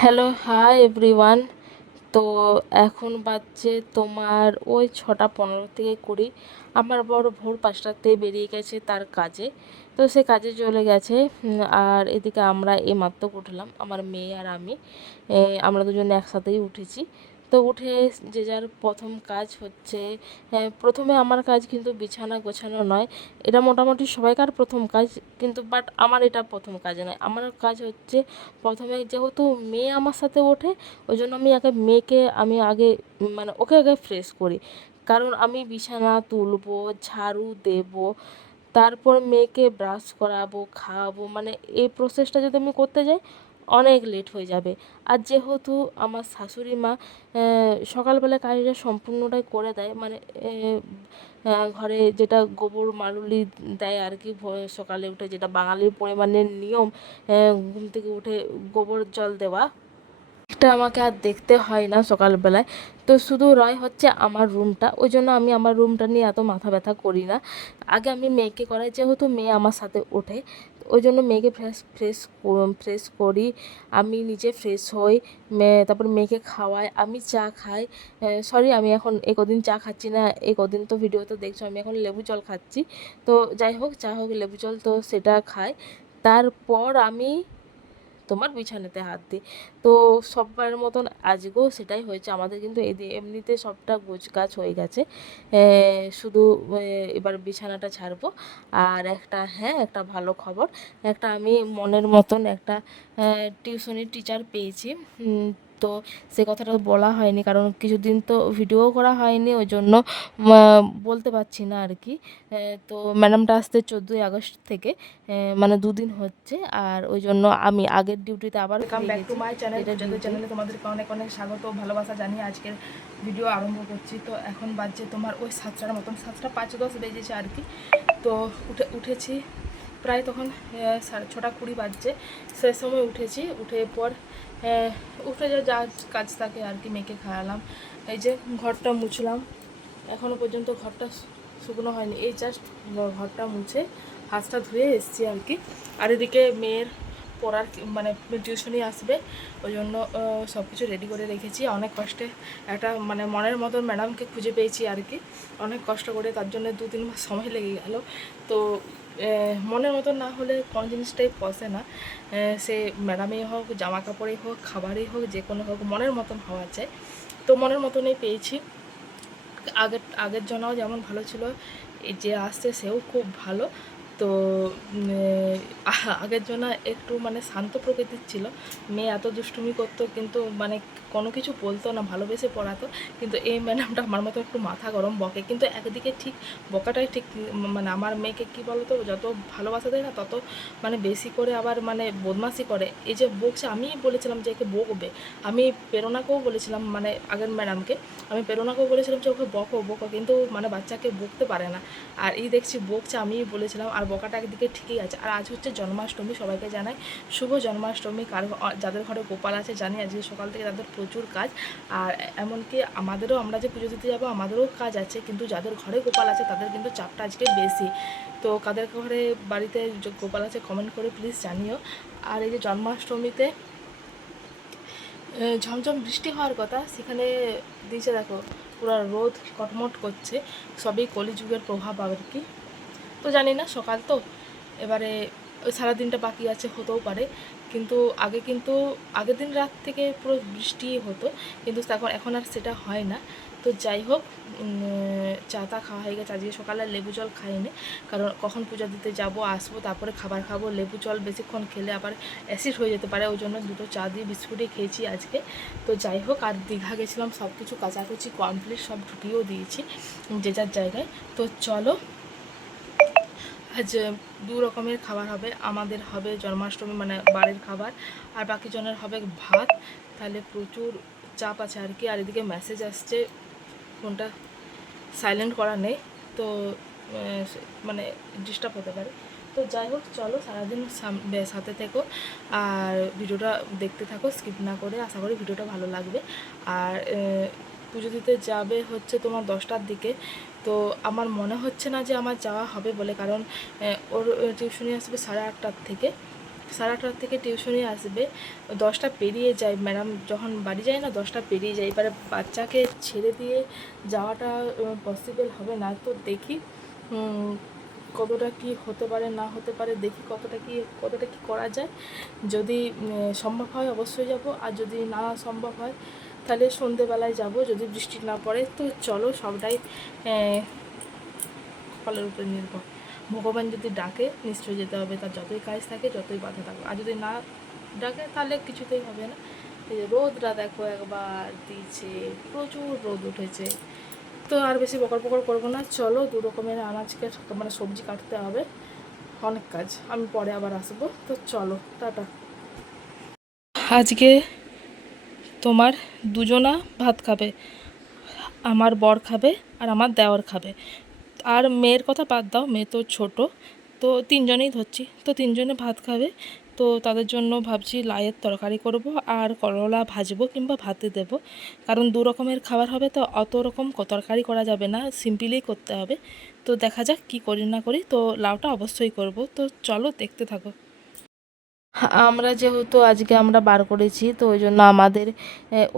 Hello hi everyone তো এখন বাজছে তোমার ওই ছটা পনেরো থেকে কুড়ি। আমার বড় ভোর পাঁচটাতে বেরিয়ে গেছে তার কাজে। তো সে কাজে চলে গেছে। আর এদিকে আমরা এই মাত্র উঠলাম, আমার মেয়ে আর আমি। আমরা দুজনে একসাথেই উঠেছি। তো উঠে যে যার প্রথম কাজ হচ্ছে হ্যাঁ, প্রথমে আমার কাজ কিন্তু বিছানা গোছানো নয়। এটা মোটামুটি সবাইকার প্রথম কাজ কিন্তু বাট আমার এটা প্রথম কাজ নয়। আমার কাজ হচ্ছে প্রথমে যেহেতু মেয়ে আমার সাথে ওঠে ওই জন্য আমি আগে মেয়েকে আমি আগে মানে ওকে আগে ফ্রেশ করি। কারণ আমি বিছানা তুলবো ঝাড়ু দেবো তারপর মেয়েকে ব্রাশ করাবো খাওয়াবো মানে এই প্রসেসটা যদি আমি করতে যাই অনেক লেট হয়ে যাবে। আর যেহেতু আমার শাশুড়ি মা সকালবেলা কাজটা সম্পূর্ণটাই করে দেয় মানে ঘরে যেটা গোবর মালুলি দেয় আর কি সকালে উঠে যেটা বাঙালির পরিমাণের নিয়ম ঘুম থেকে উঠে গোবর জল দেওয়া এটা আমাকে আর দেখতে হয় না সকালবেলায়। তো শুধু রয় হচ্ছে আমার রুমটা। ওই জন্য আমি আমার রুমটা নিয়ে এত মাথা ব্যথা করি না। আগে আমি মেয়েকে করাই, যেহেতু মেয়ে আমার সাথে ওঠে। ওই জন্য মেয়েকে ফ্রেশ ফ্রেশ ফ্রেশ করি। আমি নিজে ফ্রেশ হই মেয়ে তারপর মেয়েকে খাওয়াই। আমি চা খাই। সরি আমি এখন এই কদিন চা খাচ্ছি না। এই কদিন তো ভিডিওতে দেখছ, আমি এখন লেবু জল খাচ্ছি। তো যাই হোক, চা হোক, লেবু জল তো সেটা খাই। তারপর আমি তোমার বিছানাতে হাত দিই। তো সবার মতন আজকেও সেটাই হয়েছে। আমাদের কিন্তু এমনিতে সবটা গোছগাছ হয়ে গেছে। শুধু এবার বিছানাটা ছাড়বো। আর একটা হ্যাঁ একটা ভালো খবর। একটা আমি মনের মতন একটা টিউশনির টিচার পেয়েছি। তো সে কথাটা বলা হয়নি কারণ কিছুদিন তো ভিডিও করা হয়নি ওই জন্য বলতে পারছি না আর কি। তো ম্যাডামটা আসতে চোদ্দোই আগস্ট থেকে মানে দুদিন হচ্ছে আর ওই জন্য আমি আগের ডিউটিতে আবার ফিরে ব্যাক টু মাই চ্যানেল চ্যানেলে তোমাদেরকে অনেক অনেক স্বাগত ভালোবাসা জানিয়ে আজকের ভিডিও আরম্ভ করছি। তো এখন বাজছে তোমার ওই সাতটার মতন সাতটা পাঁচ দশ বেজেছে আর কি। তো উঠে উঠেছি প্রায় তখন সাড়ে ছটা কুড়ি বাজছে সে সময় উঠেছি উঠে পর উঠে যা যা কাজ থাকে আর কি, মেয়েকে খাওয়ালাম। এই যে ঘরটা মুছলাম। এখনও পর্যন্ত ঘরটা শুকনো হয়নি। এই জাস্ট ঘরটা মুছে হাতটা ধুয়ে এসছি আর কি। আর এদিকে মেয়ের পড়ার মানে টিউশনি আসবে। ওই জন্য সব কিছু রেডি করে রেখেছি। অনেক কষ্টে একটা মানে মনের মতন ম্যাডামকে খুঁজে পেয়েছি আর কি। অনেক কষ্ট করে তার জন্য দু তিন মাস সময় লেগে গেল। তো মনের মতো না হলে কোনো জিনিসটাই পসে না। সে ম্যাডামেই হোক জামা কাপড়েই হোক, খাবারেই হোক, যে কোনো হোক, মনের মতন হওয়া চাই। তো মনের মতনই পেয়েছি। আগের আগের জনাও যেমন ভালো ছিল যে আসছে সেও খুব ভালো। তো আগের জন্য একটু মানে শান্ত প্রকৃতির ছিল। মেয়ে এত দুষ্টুমি করতো, কিন্তু মানে কোনো কিছু বলতো না, ভালোবেসে পড়াতো। কিন্তু এই ম্যাডামটা আমার মতো একটু মাথা গরম বকে। কিন্তু একদিকে ঠিক বকাটাই ঠিক মানে আমার মেয়েকে কী বলতো, যত ভালোবাসা দেয় না, তত মানে বেশি করে আবার মানে বদমাশি করে। এই যে বকছে আমি বলেছিলাম যে একে বকবে। আমি প্রেরণাকেও বলেছিলাম মানে আগের ম্যাডামকে। আমি প্রেরণাকেও বলেছিলাম যে ওকে বকো বকো। কিন্তু মানে বাচ্চাকে বকতে পারে না। আর এই দেখছি বকছে আমি বলেছিলাম। আর বকাটা একদিকে ঠিকই আছে। আর আজ হচ্ছে জন্মাষ্টমী, সবাইকে জানাই শুভ জন্মাষ্টমী। কার যাদের ঘরে গোপাল আছে জানি, আজকে সকাল থেকে তাদের প্রচুর কাজ। আর এমনকি আমাদেরও আমরা যে পুজো দিতে যাব, আমাদেরও কাজ আছে। কিন্তু যাদের ঘরে গোপাল আছে, তাদের কিন্তু চাপটা আজকে বেশি। তো কাদের ঘরে বাড়িতে গোপাল আছে কমেন্ট করে প্লিজ জানিও। আর এই যে জন্মাষ্টমীতে ঝমঝম বৃষ্টি হওয়ার কথা, সেখানে দিয়েছে দেখো, পুরো রোদ কটমট করছে। সবই কলিযুগের প্রভাব আর কি। তো জানি না, সকাল তো। এবারে ওই সারাদিনটা বাকি আছে, হতেও পারে। কিন্তু আগে কিন্তু, আগের দিন রাত থেকে পুরো বৃষ্টি হতো, কিন্তু এখন এখন আর সেটা হয় না। তো যাই হোক চা তা খাওয়া হয়ে গেছে। আজকে সকালে লেবু জল খাইনি, কারণ কখন পূজা দিতে যাব, আসব, তারপরে খাবার খাব। লেবু জল বেশিক্ষণ খেলে আবার অ্যাসিড হয়ে যেতে পারে, ওই জন্য দুটো চা দিয়ে বিস্কুটই খেয়েছি আজকে। তো যাই হোক, আর দীঘা গেছিলাম সব কিছু কাচাকুচি কমপ্লিট সব ঢুকিয়েও দিয়েছি, যে যার জায়গায়। তো চলো আজ দু রকমের খাবার হবে। আমাদের হবে জন্মাষ্টমী মানে বাড়ির খাবার আর বাকি জনের হবে ভাত। তাহলে প্রচুর চাপ আছে আর কি। আর এদিকে মেসেজ আসছে ফোনটা সাইলেন্ট করা নেই। তো মানে ডিস্টার্ব হতে পারে। তো যাই হোক, চলো সারাদিন সাথে থেকো। আর ভিডিওটা দেখতে থাকো স্কিপ না করে আশা করি ভিডিওটা ভালো লাগবে। আর পুজো দিতে যাবে হচ্ছে তোমার দশটার দিকে। তো আমার মনে হচ্ছে না যে আমার যাওয়া হবে বলে, কারণ ওর টিউশনি আসবে সাড়ে আটটার থেকে। সাড়ে আটটার থেকে টিউশনি আসবে, দশটা পেরিয়ে যায়। ম্যাডাম যখন বাড়ি যায় না, দশটা পেরিয়ে যায়। এবারে বাচ্চাকে ছেড়ে দিয়ে যাওয়াটা পসিবল হবে না। তো দেখি কতটা কি হতে পারে, না হতে পারে। দেখি কতটা কি কতটা কি করা যায়। যদি সম্ভব হয় অবশ্যই যাব। আর যদি না সম্ভব হয় তাহলে সন্ধেবেলায় যাব যদি বৃষ্টি না পড়ে তো চলো সবটাই আহ, কপালের উপরে নির্ভর। ভগবান যদি ডাকে নিশ্চয়ই যেতে হবে তার যতই কাজ থাকে যতই বাধা থাকবে আর যদি না ডাকে তাহলে কিছুতেই হবে না। এই যে রোদটা দেখো একবার দিচ্ছে প্রচুর রোদ উঠেছে। তো আর বেশি বকর বকর করব না চলো দু রকমের আনাজকে মানে সবজি কাটতে হবে অনেক কাজ। আমি পরে আবার আসব তো চলো টাটা। আজকে তোমার দুজনা ভাত খাবে, আমার বর খাবে আর আমার দেওয়ার খাবে। আর মেয়ের কথা বাদ দাও, মেয়ে তো ছোট, তো তিনজনেই ধরছি, তো তিনজনে ভাত খাবে, তো তাদের জন্য ভাবছি লাইয়ের তরকারি করব আর করলা ভাজবো কিংবা ভাতে দেব। কারণ দু রকমের খাবার হবে, তো অত রকম তরকারি করা যাবে না সিম্পলি করতে হবে। তো দেখা যাক কি করি না করি, তো লাউটা অবশ্যই করব। তো চলো দেখতে থাকো। আমরা যেহেতু আজকে আমরা বার করেছি, তো ওই জন্য আমাদের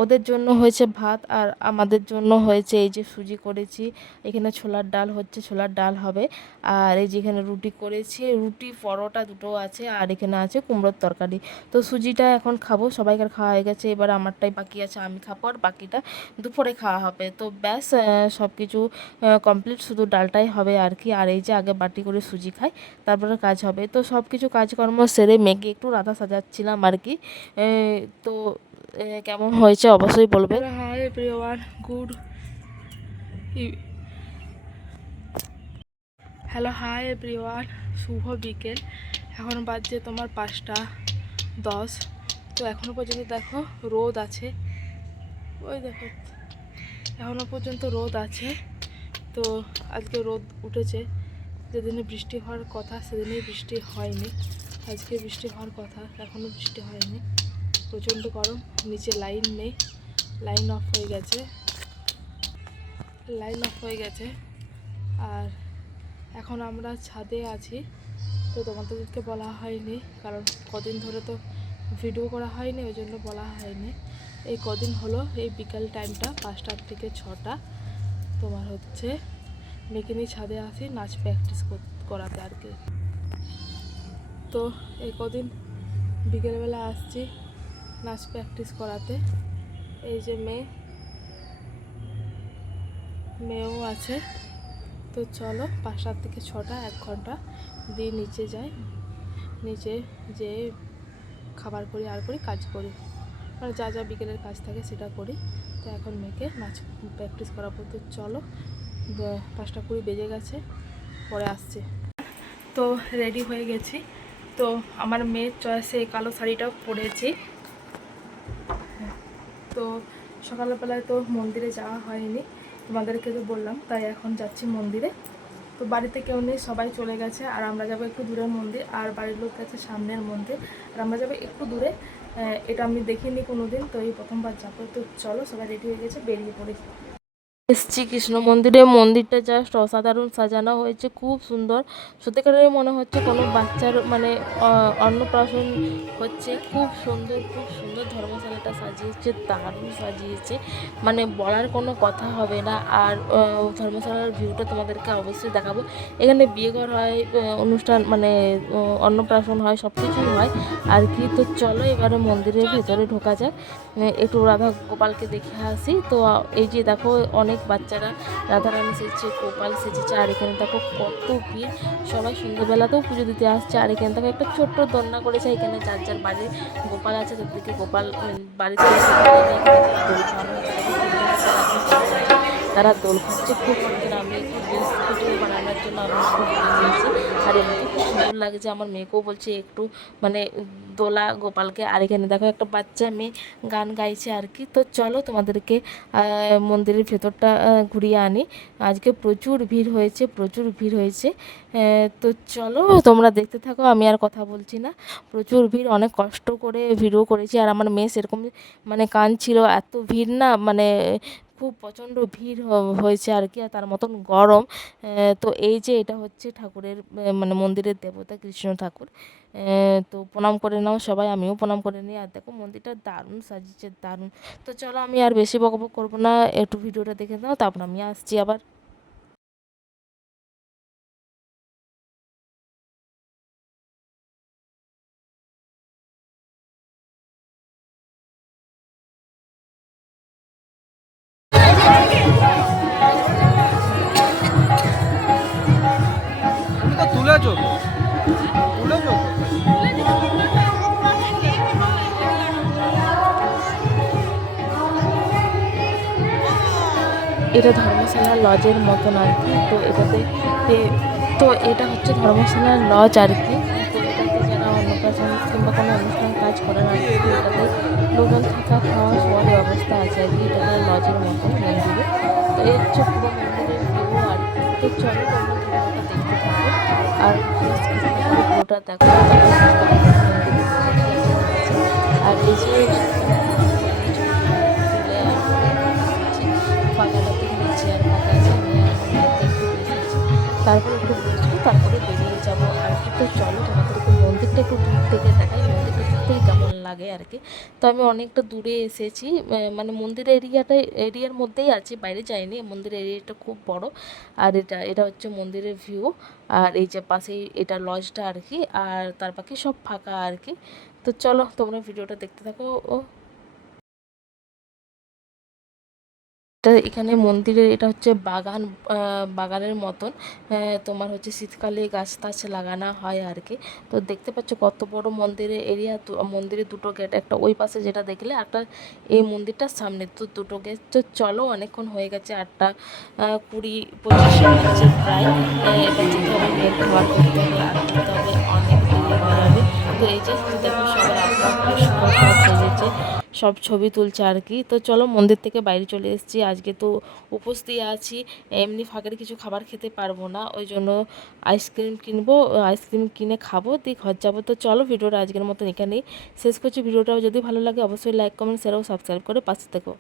ওদের জন্য হয়েছে ভাত আর আমাদের জন্য হয়েছে এই যে সুজি করেছি। এখানে ছোলার ডাল হচ্ছে, ছোলার ডাল হবে। আর এই যে এখানে রুটি করেছি, রুটি, পরোটা দুটো আছে আর এখানে আছে কুমড়োর তরকারি। তো সুজিটা এখন খাব, সবাইকার খাওয়া হয়ে গেছে, এবার আমারটাই বাকি আছে, আমি খাব আর বাকিটা দুপুরে খাওয়া হবে। তো ব্যাস সব কিছু কমপ্লিট, শুধু ডালটাই হবে আর কি। আর এই যে আগে বাটি করে সুজি খাই, তারপরে কাজ হবে। তো সব কিছু কাজকর্ম সেরে মেঘে একটু রাধা সাজাচ্ছিলাম আর কি। তো কেমন হয়েছে অবশ্যই বলবে hi everyone good hello hi everyone শুভ বিকেল। এখন বাজছে তোমার পাঁচটা দশ। তো এখনও পর্যন্ত দেখো রোদ আছে। ওই দেখো এখনও পর্যন্ত রোদ আছে। তো আজকে রোদ উঠেছে। যেদিনে বৃষ্টি হওয়ার কথা সেদিনেই বৃষ্টি হয়নি। আজকে বৃষ্টি হওয়ার কথা এখনও বৃষ্টি হয়নি। প্রচণ্ড গরম, নিচে লাইন নেই, লাইন অফ হয়ে গেছে। লাইন অফ হয়ে গেছে। আর এখন আমরা ছাদে আছি, তো তোমাদেরকে বলা হয়নি, কারণ কদিন ধরে তো ভিডিও করা হয়নি, ওই জন্য বলা হয়নি। এই কদিন হলো, এই বিকাল টাইমটা পাঁচটার থেকে ছটা। তোমার হচ্ছে মেয়েকে নিয়ে ছাদে আসি নাচ প্র্যাকটিস করাতে আর কি। তো এই কদিন বিকেলবেলা আসছি নাচ প্র্যাকটিস করাতে। এই যে মেয়ে, মেয়েও আছে। তো চলো, পাঁচটার থেকে ছটা, এক ঘণ্টা দিয়ে নিচে যাই। নিচে যে খাবার করি, আর করি, কাজ করি। মানে যা যা বিকেলের কাজ থাকে সেটা করি। তো এখন মেয়েকে নাচ প্র্যাকটিস করাবো। তো চলো পাঁচটা কুড়ি বেজে গেছে, পরে আসছে। তো রেডি হয়ে গেছি। তো আমার মেয়ের চয়েসে এই কালো শাড়িটা পরেছি। তো সকালবেলায় তো মন্দিরে যাওয়া হয়নি, তোমাদেরকে তো বললাম, তাই এখন যাচ্ছি মন্দিরে। তো বাড়িতে কেউ নেই, সবাই চলে গেছে, আর আমরা যাব একটু দূরের মন্দির, আর বাড়ির লোক গেছে সামনের মন্দির, আর আমরা যাব একটু দূরে। এটা আমি দেখিনি কোনো দিন তো এই প্রথমবার যাব। তো চলো, সবাই রেডি হয়ে গেছে, বেরিয়ে পড়েছি। এসছি কৃষ্ণ মন্দিরে। মন্দিরটা জাস্ট অসাধারণ সাজানো হয়েছে, খুব সুন্দর। সত্যিকারের মনে হচ্ছে কোনো বাচ্চার মানে অন্নপ্রাশন হচ্ছে। খুব সুন্দর খুব সুন্দর ধর্মশালাটা সাজিয়েছে, দারুণ সাজিয়েছে। মানে বলার কোনো কথা হবে না। আর ধর্মশালার ভিউটা তোমাদেরকে অবশ্যই দেখাবো। এখানে বিয়ে ঘর হয় অনুষ্ঠান মানে অন্নপ্রাশন হয় সব কিছুই হয়। আর কি, তো চলো এবারে মন্দিরের ভেতরে ঢোকা যাক। একটু রাধা গোপালকে দেখে আসি। তো, এই যে দেখো, অনেক বাচ্চারা, রাধারানী সেজেছে, গোপাল সেজেছে, আর এখানে দেখো কত ভিড় সবাই সন্ধ্যেবেলাতেও পুজো দিতে আসছে, আর এখানে দেখো একটা ছোট্ট দন্যা করেছে, এখানে যার যার বাড়ির গোপাল আছে তাদেরকে গোপাল বাড়িতে। তারা দোল খাচ্ছে, খুব সুন্দর আমি একটু বানানোর জন্য আমি নিয়েছি। আর এমনি খুব সুন্দর লাগছে আমার মেয়েকেও বলছে, একটু মানে দোলা গোপালকে। আর এখানে দেখো একটা বাচ্চা মেয়ে গান গাইছে আর কি। তো চলো তোমাদেরকে মন্দিরের ভেতরটা ঘুরিয়ে আনি। আজকে প্রচুর ভিড় হয়েছে, প্রচুর ভিড় হয়েছে। তো চলো তোমরা দেখতে থাকো, আমি আর কথা বলছি না। প্রচুর ভিড়, অনেক কষ্ট করে ভিডিও করেছি। আর আমার মেয়ে সেরকম মানে কান ছিল এত ভিড় না মানে খুব প্রচণ্ড ভিড় হয়েছে আর কি, আর তার মতন গরম। তো এই যে এটা হচ্ছে ঠাকুরের মানে মন্দিরের দেবতা কৃষ্ণ ঠাকুর। তো প্রণাম করে নাও সবাই, আমিও প্রণাম করে নিই। আর দেখো মন্দিরটা দারুণ, সাজিয়েছে দারুণ। তো চলো আমি আর বেশি বকবক করব না, একটু ভিডিওটা দেখে নাও, তারপর আমি আসছি আবার। এটা ধর্মশালা লজের মতন আর কি। তো এটাতে তো এটা হচ্ছে ধর্মশালা লজ আর কি। তো এটাতে যারা অন্নপ্রাশন কিংবা কোনো অনুষ্ঠান কাজ করেন আর কি এটাতে লোকজন থাকা, খাওয়া সবার ব্যবস্থা আছে আর কি। এটা লজের মতন মন্দিরে। তো এই হচ্ছে মন্দিরের আর কি। তো চলো তোমরা আর দেখো। আর এই যে একটু বসেছি তারপরে একটু বসবো, তারপরে বেরিয়ে যাব। আর কি তো চলো তোমাদেরকে মন্দিরটা একটু দূর থেকে দেখাই মন্দিরটা দেখতেই কেমন লাগে আর কি। তো আমি অনেকটা দূরে এসেছি মানে মন্দির এরিয়াটা, এরিয়ার মধ্যেই আছি, বাইরে যাইনি, মন্দির এরিয়াটা খুব বড়। আর এটা এটা হচ্ছে মন্দিরের ভিউ আর এই যে পাশেই এটা লজটা আর কি, আর তার বাকি সব ফাঁকা আর কি। তো চলো, তোমরা ভিডিওটা দেখতে থাকো, ও। এটা এখানে মন্দিরের, এটা হচ্ছে বাগান বাগানের মতন। তোমার হচ্ছে শীতকালে গাছ টাছ লাগানো হয় আর কি তো দেখতে পাচ্ছ কত বড় মন্দিরের এরিয়া মন্দিরের দুটো গেট, একটা ওই পাশে যেটা দেখলে একটা এই মন্দিরটার সামনে তো দুটো গেট। তো চলো অনেকক্ষণ হয়ে গেছে, আটটা কুড়ি পঁচিশ প্রায়। অনেক তো এই যে সব সব ছবি তুলছে আর কি। তো চলো মন্দির থেকে বাইরে চলে এসেছি। আজকে তো উপোস দিয়ে আছি। এমনি ফাঁকের কিছু খাবার খেতে পারব না। ওই জন্য আইসক্রিম কিনবো, আইসক্রিম কিনে খাব, দিয়ে ঘর যাব। তো চলো ভিডিওটা আজকের মতন এখানেই শেষ করছি। ভিডিওটাও যদি ভালো লাগে অবশ্যই লাইক কমেন্ট শেয়ার ও সাবস্ক্রাইব করে পাশে থেকো।